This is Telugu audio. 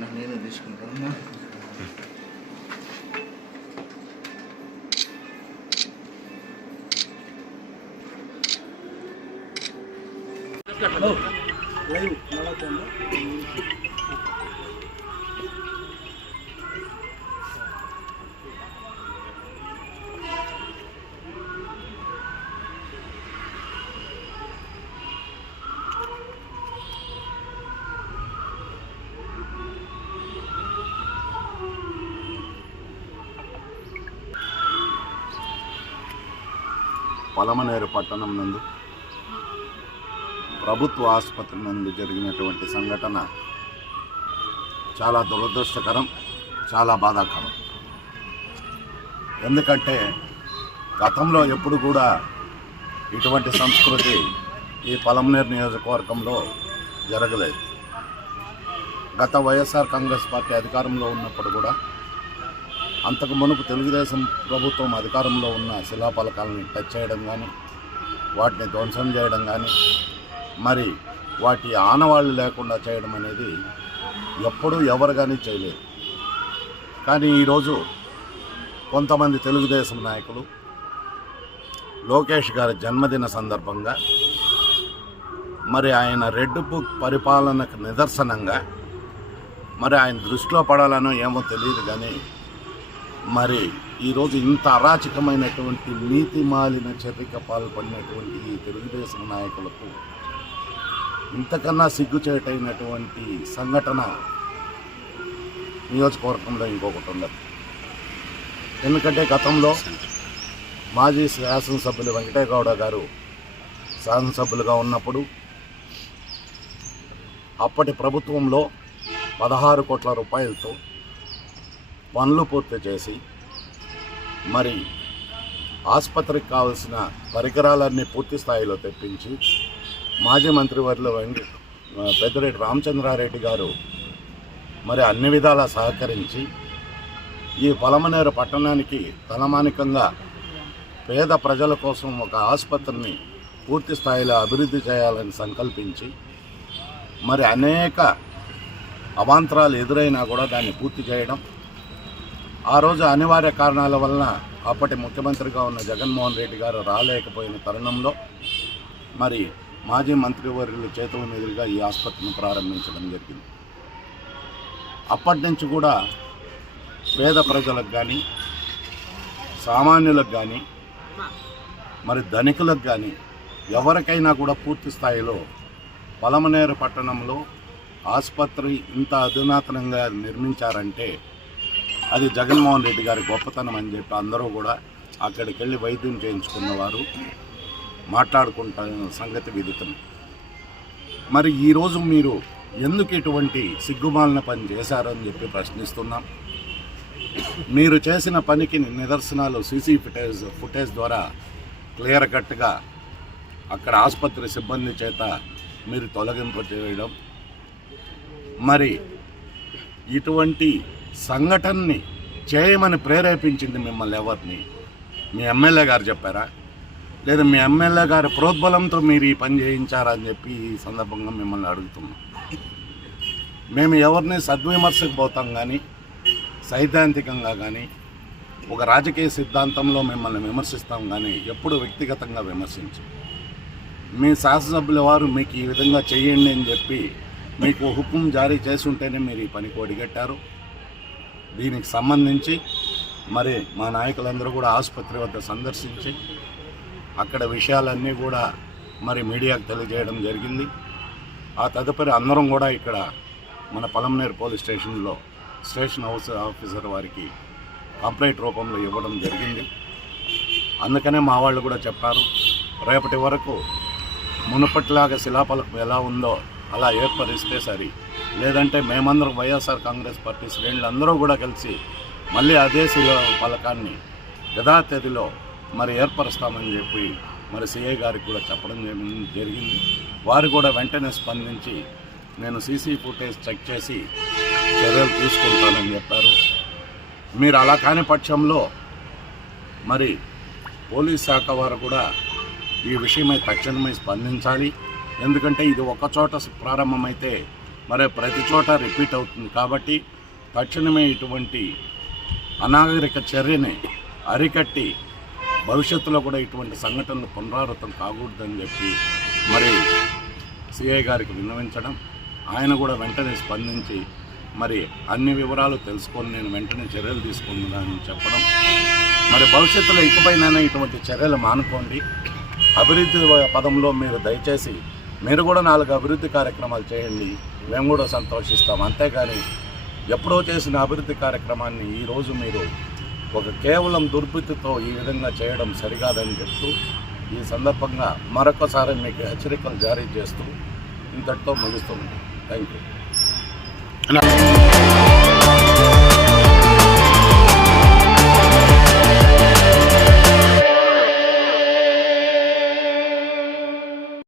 నేను తీసుకుంటాను. పలమనేరు పట్టణం నందు ప్రభుత్వ ఆసుపత్రి నందు జరిగినటువంటి సంఘటన చాలా దురదృష్టకరం, చాలా బాధాకరం. ఎందుకంటే గతంలో ఎప్పుడు కూడా ఇటువంటి సంస్కృతి ఈ పలమనేరు నియోజకవర్గంలో జరగలేదు. గత వైఎస్ఆర్ కాంగ్రెస్ పార్టీ అధికారంలో ఉన్నప్పుడు కూడా, అంతకు మునుపు తెలుగుదేశం ప్రభుత్వం అధికారంలో ఉన్న శిలాఫలకాలను టచ్ చేయడం కానీ, వాటిని ధ్వంసం చేయడం కానీ, మరి వాటి ఆనవాళ్ళు లేకుండా చేయడం అనేది ఎప్పుడూ ఎవరు కానీ చేయలేదు. కానీ ఈరోజు కొంతమంది తెలుగుదేశం నాయకులు లోకేష్ గారి జన్మదిన సందర్భంగా, మరి ఆయన రెడ్ బుక్ పరిపాలనకు నిదర్శనంగా, మరి ఆయన దృష్టిలో పడాలనో ఏమో తెలియదు కానీ, మరి ఈరోజు ఇంత అరాచకమైనటువంటి నీతి మాలిన చర్యకు పాల్పడినటువంటి ఈ తెలుగుదేశం నాయకులకు ఇంతకన్నా సిగ్గుచేటైనటువంటి సంఘటన నియోజకవర్గంలో ఇంకొకటి ఉండదు. ఎందుకంటే గతంలో మాజీ శాసనసభ్యులు వెంకటేగౌడ గారు శాసనసభ్యులుగా ఉన్నప్పుడు అప్పటి ప్రభుత్వంలో 16 కోట్ల రూపాయలతో పనులు పూర్తి చేసి, మరి ఆసుపత్రికి కావాల్సిన పరికరాలన్నీ పూర్తి స్థాయిలో తెప్పించి, మాజీ మంత్రివర్యులు పెద్దిరెడ్డి రామచంద్రారెడ్డి గారు మరి అన్ని విధాలా సహకరించి ఈ పలమనేరు పట్టణానికి తలమానికంగా పేద ప్రజల కోసం ఒక ఆసుపత్రిని పూర్తి స్థాయిలో అభివృద్ధి చేయాలని సంకల్పించి, మరి అనేక అవాంతరాలు ఎదురైనా కూడా దాన్ని పూర్తి చేయడం, ఆ రోజు అనివార్య కారణాల వలన అప్పటి ముఖ్యమంత్రిగా ఉన్న జగన్మోహన్ రెడ్డి గారు రాలేకపోయిన తరుణంలో మరి మాజీ మంత్రివర్యుల చేతుల మీదుగా ఈ ఆసుపత్రిని ప్రారంభించడం జరిగింది. అప్పటి నుంచి కూడా పేద ప్రజలకు కానీ, సామాన్యులకు కానీ, మరి ధనికులకు కానీ ఎవరికైనా కూడా పూర్తి స్థాయిలో పలమనేరు పట్టణంలో ఆసుపత్రి ఇంత అధునాతనంగా నిర్మించారంటే అది జగన్మోహన్ రెడ్డి గారి గొప్పతనం అని చెప్పి అందరూ కూడా అక్కడికి వెళ్ళి వైద్యం చేయించుకున్నవారు మాట్లాడుకుంటున్న సంగతి విదితం. మరి ఈరోజు మీరు ఎందుకు ఇటువంటి సిగ్గుమాలిన పని చేశారని చెప్పి ప్రశ్నిస్తున్నాం. మీరు చేసిన పనికి నిదర్శనాలు సీసీ ఫుటేజ్ ద్వారా క్లియర్ కట్గా అక్కడ ఆసుపత్రి సిబ్బంది చేత మీరు తొలగింపు చేయడం, మరి ఇటువంటి సంఘటనని చేయమని ప్రేరేపించింది మిమ్మల్ని ఎవరిని? మీ ఎమ్మెల్యే గారు చెప్పారా, లేదా మీ ఎమ్మెల్యే గారి ప్రోద్బలంతో మీరు ఈ పని చేయించారా అని చెప్పి ఈ సందర్భంగా మిమ్మల్ని అడుగుతున్నాం. మేము ఎవరిని సద్విమర్శకు పోతాం కానీ, సైద్ధాంతికంగా కానీ, ఒక రాజకీయ సిద్ధాంతంలో మిమ్మల్ని విమర్శిస్తాం కానీ ఎప్పుడు వ్యక్తిగతంగా విమర్శించు. మీ శాసనసభ్యుల వారు మీకు ఈ విధంగా చేయండి అని చెప్పి మీకు హుకుం జారీ చేసి ఉంటేనే మీరు ఈ పనికి ఒడిగట్టారు. దీనికి సంబంధించి మరి మా నాయకులందరూ కూడా ఆసుపత్రి వద్ద సందర్శించి అక్కడ విషయాలన్నీ కూడా మరి మీడియాకు తెలియజేయడం జరిగింది. ఆ తదుపరి అందరం కూడా ఇక్కడ మన పలమనేరు పోలీస్ స్టేషన్లో స్టేషన్ హౌస్ ఆఫీసర్ వారికి కంప్లైంట్ రూపంలో ఇవ్వడం జరిగింది. అందుకనే మా వాళ్ళు కూడా చెప్పారు, రేపటి వరకు మునుపటిలాగా శిలాఫలకం ఎలా ఉందో అలా ఏర్పరిస్తే సరి, లేదంటే మేమందరం వైఎస్ఆర్ కాంగ్రెస్ పార్టీ శ్రేణులందరూ కూడా కలిసి మళ్ళీ అదే శిలాఫలకాన్ని యథాతథిలో మరి ఏర్పరుస్తామని చెప్పి మరి సిఐ గారికి కూడా చెప్పడం జరిగింది. వారు కూడా వెంటనే స్పందించి నేను సీసీ ఫుటేజ్ చెక్ చేసి చర్యలు తీసుకుంటానని చెప్పారు. మీరు అలా కాని పక్షంలో మరి పోలీస్ శాఖ వారు కూడా ఈ విషయమై తక్షణమై స్పందించాలి. ఎందుకంటే ఇది ఒక చోట ప్రారంభమైతే మరి ప్రతి చోట రిపీట్ అవుతుంది. కాబట్టి తక్షణమే ఇటువంటి అనాగరిక చర్యని అరికట్టి భవిష్యత్తులో కూడా ఇటువంటి సంఘటనలు పునరావృతం కాకూడదని చెప్పి మరి సిఐ గారికి విన్నవించడం, ఆయన కూడా వెంటనే స్పందించి మరి అన్ని వివరాలు తెలుసుకొని నేను వెంటనే చర్యలు తీసుకుంటున్నానని చెప్పడం, మరి భవిష్యత్తులో ఇకపైనా ఇటువంటి చర్యలు మానుకోండి. అభివృద్ధి పదంలో మీరు దయచేసి మీరు కూడా 4 అభివృద్ధి కార్యక్రమాలు చేయండి, మేము కూడా సంతోషిస్తాం. అంతేగాని ఎప్పుడో చేసిన అభివృద్ధి కార్యక్రమాన్ని ఈరోజు మీరు ఒక కేవలం దుర్బుద్ధితో ఈ విధంగా చేయడం సరికాదని చెప్తూ ఈ సందర్భంగా మరొకసారి మీకు హెచ్చరికలు జారీ చేస్తూ ఇంతటితో ముగిస్తుంది. Thank you.